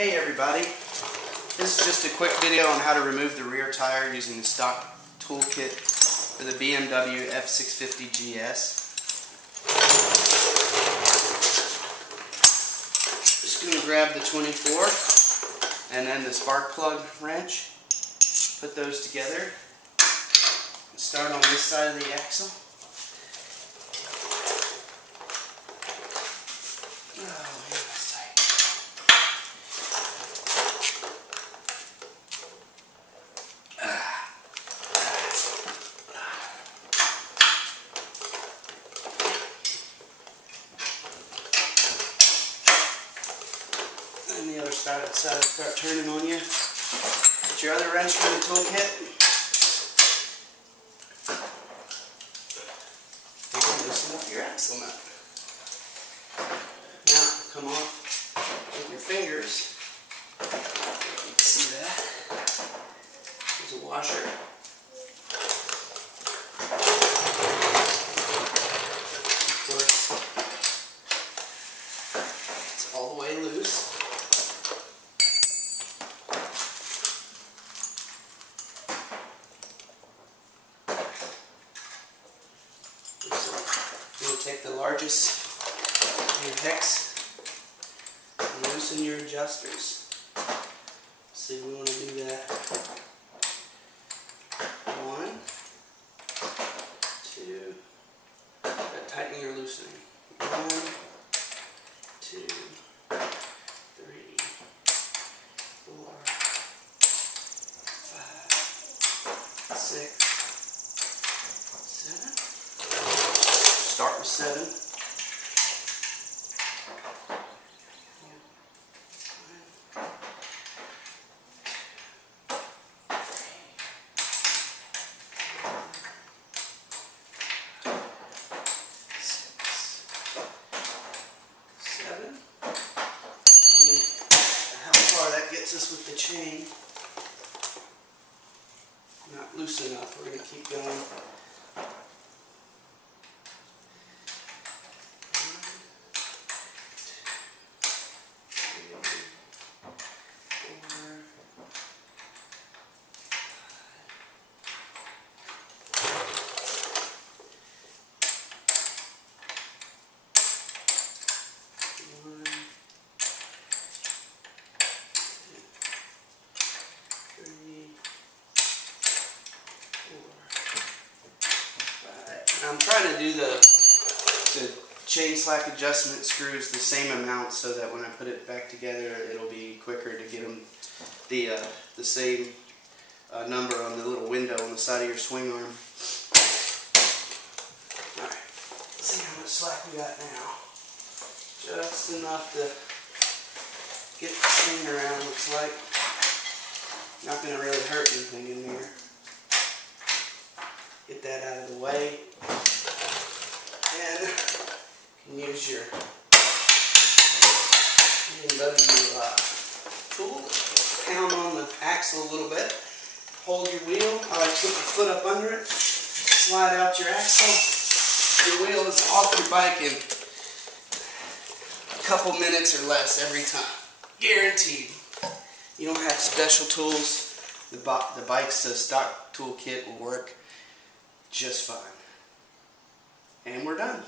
Hey everybody, this is just a quick video on how to remove the rear tire using the stock toolkit for the BMW F650GS. Just going to grab the 24 and then the spark plug wrench, put those together, start on this side of the axle. And the other side will start turning on you. Put your other wrench in the toolkit. And loosen up your axle nut. Now, come off with your fingers. You can see that. There's a washer. Of course, it's all the way loose. You'll take the largest of your hex and loosen your adjusters. So we want to do that. 1, 2, tighten your loosening. 1, 2, 3, 4, 5, 6, 7. Start with 7. 7. See how far that gets us with the chain. Not loose enough. We're going to keep going. 4. I'm trying to do the chain slack adjustment screws the same amount so that when I put it back together it'll be quicker to get them the same number on the little window on the side of your swing arm. Alright, let's see how much slack we got now. Just enough to get the chain around, looks like. Not going to really hurt anything in here. Get that out of the way. And you can use your BMW tool. Pound on the axle a little bit. Hold your wheel. I like to put your foot up under it. Slide out your axle. Your wheel is off your bike in a couple minutes or less every time. Guaranteed. You don't have special tools. The bike's stock toolkit will work just fine. And we're done.